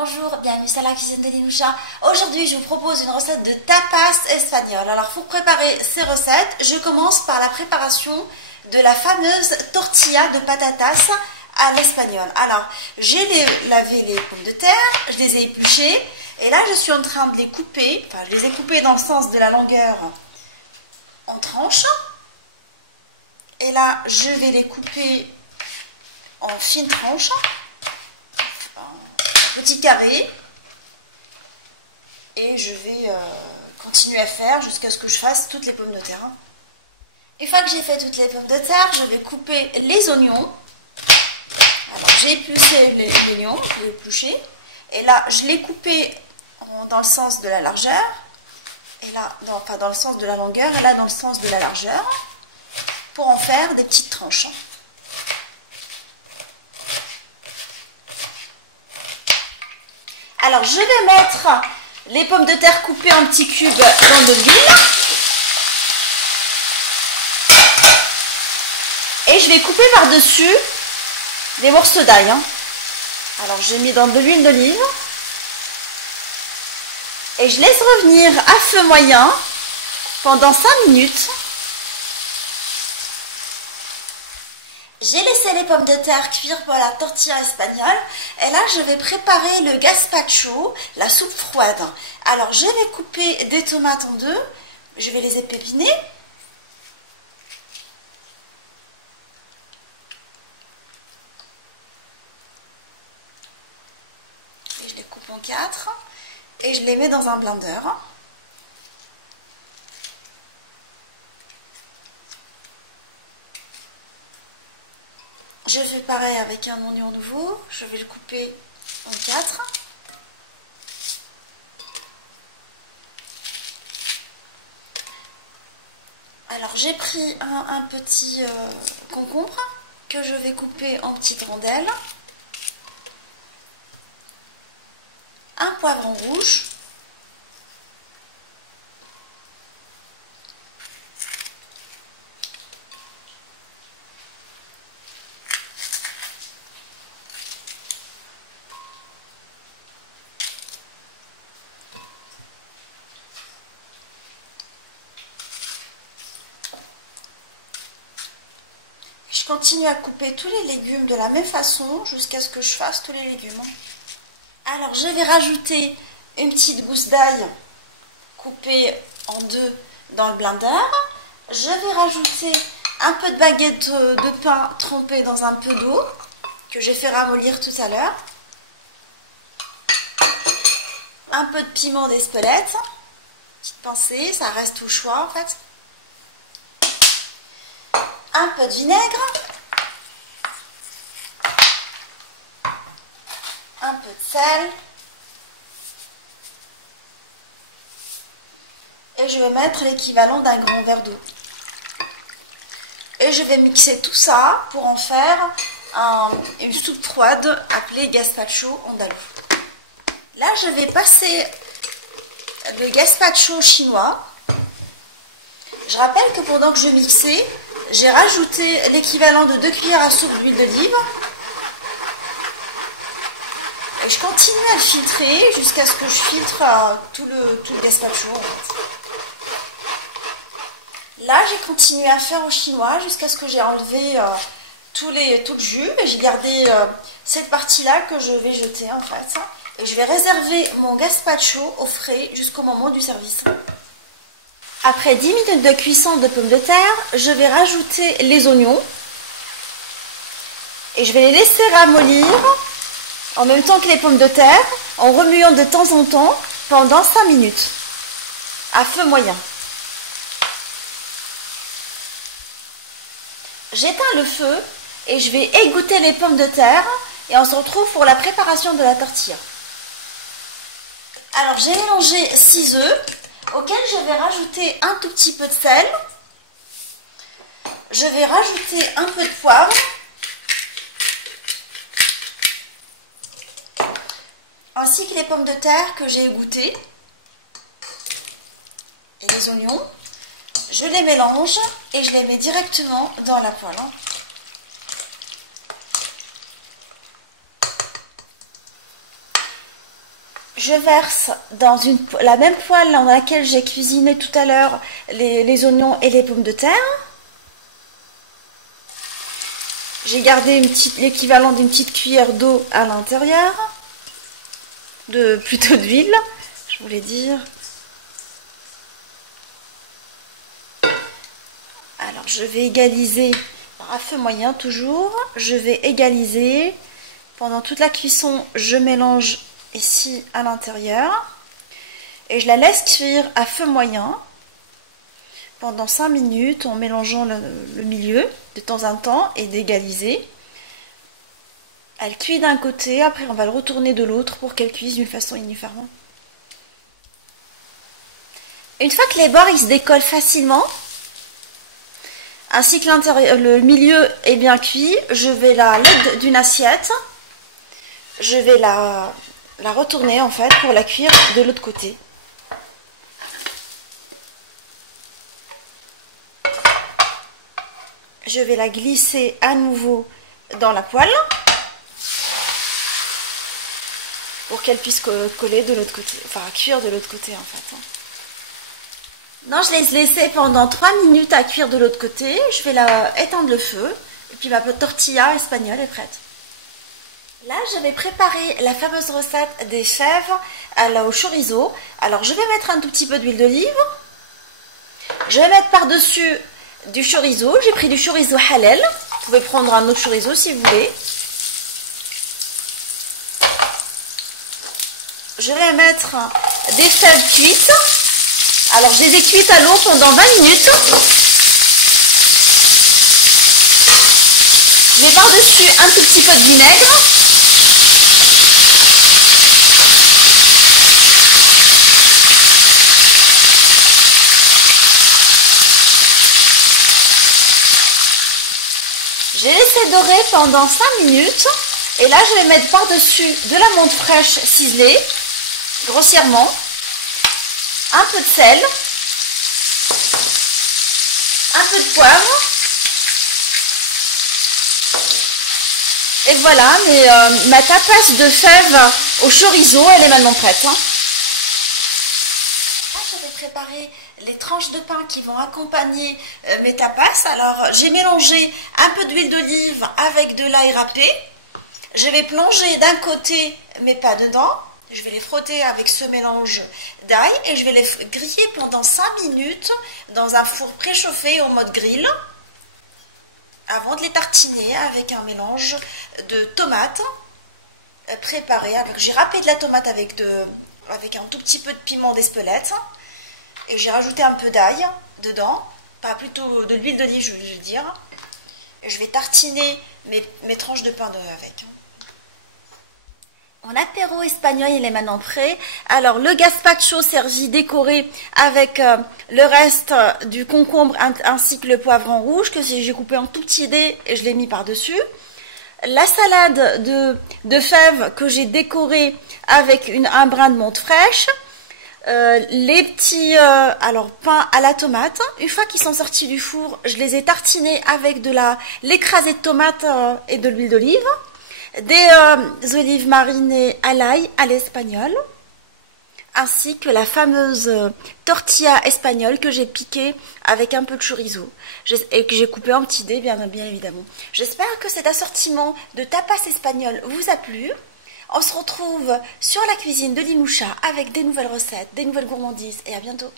Bonjour, bienvenue sur la cuisine de Linoucha. Aujourd'hui, je vous propose une recette de tapas espagnol. Alors, pour préparer ces recettes, je commence par la préparation de la fameuse tortilla de patatas à l'espagnol. Alors, j'ai lavé les pommes de terre, je les ai épluchées, et là, je suis en train de les couper. Enfin, je les ai coupées dans le sens de la longueur en tranches. Et là, je vais les couper en fines tranches. Petit carré, et je vais continuer à faire jusqu'à ce que je fasse toutes les pommes de terre. Une fois que j'ai fait toutes les pommes de terre, je vais couper les oignons. Alors j'ai épluché les oignons, je l'ai épluché, et là je l'ai coupé dans le sens de la largeur, et là, non, pas dans le sens de la longueur, et là dans le sens de la largeur, pour en faire des petites tranches. Alors, je vais mettre les pommes de terre coupées en petits cubes dans de l'huile. Et je vais couper par-dessus des morceaux d'ail. Alors, j'ai mis dans de l'huile d'olive. Et je laisse revenir à feu moyen pendant 5 minutes. J'ai laissé les pommes de terre cuire pour la tortilla espagnole et là je vais préparer le gazpacho, la soupe froide. Alors je vais couper des tomates en deux, je vais les épépiner. Et je les coupe en 4 et je les mets dans un blender. Je fais pareil avec un oignon nouveau, je vais le couper en 4. Alors j'ai pris un petit concombre que je vais couper en petites rondelles. Un poivron rouge. Je continue à couper tous les légumes de la même façon jusqu'à ce que je fasse tous les légumes. Alors je vais rajouter une petite gousse d'ail coupée en deux dans le blender. Je vais rajouter un peu de baguette de pain trempée dans un peu d'eau que j'ai fait ramollir tout à l'heure. Un peu de piment d'Espelette, petite pincée, ça reste au choix en fait. Un peu de vinaigre, un peu de sel, et je vais mettre l'équivalent d'un grand verre d'eau. Et je vais mixer tout ça pour en faire une soupe froide appelée gazpacho andalou. Là, je vais passer le gazpacho chinois. Je rappelle que pendant que je mixais, j'ai rajouté l'équivalent de 2 cuillères à soupe d'huile d'olive. Et je continue à le filtrer jusqu'à ce que je filtre tout le gazpacho. En fait. Là, j'ai continué à faire au chinois jusqu'à ce que j'ai enlevé tout le jus. Et j'ai gardé cette partie-là que je vais jeter en fait. Et je vais réserver mon gazpacho au frais jusqu'au moment du service. Après 10 minutes de cuisson de pommes de terre, je vais rajouter les oignons et je vais les laisser ramollir en même temps que les pommes de terre en remuant de temps en temps pendant 5 minutes à feu moyen. J'éteins le feu et je vais égoutter les pommes de terre et on se retrouve pour la préparation de la tortilla. Alors j'ai mélangé 6 œufs auquel je vais rajouter un tout petit peu de sel. Je vais rajouter un peu de poivre. Ainsi que les pommes de terre que j'ai égouttées. Et les oignons. Je les mélange et je les mets directement dans la poêle. Je verse dans la même poêle dans laquelle j'ai cuisiné tout à l'heure les oignons et les pommes de terre. J'ai gardé l'équivalent d'une petite cuillère d'eau à l'intérieur, plutôt d'huile, je voulais dire. Alors je vais égaliser à feu moyen toujours. Je vais égaliser. Pendant toute la cuisson, je mélange ici à l'intérieur. Et je la laisse cuire à feu moyen pendant 5 minutes en mélangeant le milieu de temps en temps et d'égaliser. Elle cuit d'un côté, après on va le retourner de l'autre pour qu'elle cuise d'une façon uniforme. Une fois que les bords ils se décollent facilement, ainsi que le milieu est bien cuit, je vais l'aide d'une assiette, je vais la retourner en fait pour la cuire de l'autre côté. Je vais la glisser à nouveau dans la poêle pour qu'elle puisse coller de l'autre côté, enfin cuire de l'autre côté en fait. Non, je laisse laisser pendant 3 minutes à cuire de l'autre côté. Je vais éteindre le feu et puis ma tortilla espagnole est prête. Là, je vais préparer la fameuse recette des fèves au chorizo. Alors, je vais mettre un tout petit peu d'huile d'olive. Je vais mettre par-dessus du chorizo. J'ai pris du chorizo halal. Vous pouvez prendre un autre chorizo si vous voulez. Je vais mettre des fèves cuites. Alors, je les ai cuites à l'eau pendant 20 minutes. Je mets par-dessus un tout petit peu de vinaigre. J'ai laissé dorer pendant 5 minutes. Et là, je vais mettre par-dessus de la menthe fraîche ciselée, grossièrement. Un peu de sel, un peu de poivre, et voilà, ma tapas de fèves au chorizo, elle est maintenant prête. Là, je vais préparer les tranches de pain qui vont accompagner mes tapas. Alors, j'ai mélangé un peu d'huile d'olive avec de l'ail râpé. Je vais plonger d'un côté mes pains dedans. Je vais les frotter avec ce mélange d'ail et je vais les griller pendant 5 minutes dans un four préchauffé au mode grill avant de les tartiner avec un mélange de tomates préparé. J'ai râpé de la tomate avec un tout petit peu de piment d'Espelette et j'ai rajouté un peu d'ail dedans, pas plutôt de l'huile d'olive je veux dire. Et je vais tartiner mes tranches de pain avec. Mon apéro espagnol, il est maintenant prêt. Alors, le gazpacho servi décoré avec le reste du concombre ainsi que le poivron rouge que j'ai coupé en tout petits dés et je l'ai mis par-dessus. La salade de fèves que j'ai décorée avec un brin de menthe fraîche. Les petits pains à la tomate. Une fois qu'ils sont sortis du four, je les ai tartinés avec l'écrasé de tomate et de l'huile d'olive. Des olives marinées à l'ail à l'espagnol, ainsi que la fameuse tortilla espagnole que j'ai piquée avec un peu de chorizo et que j'ai coupé en petits dés, bien évidemment. J'espère que cet assortiment de tapas espagnol vous a plu. On se retrouve sur la cuisine de Limoucha avec des nouvelles recettes, des nouvelles gourmandises et à bientôt.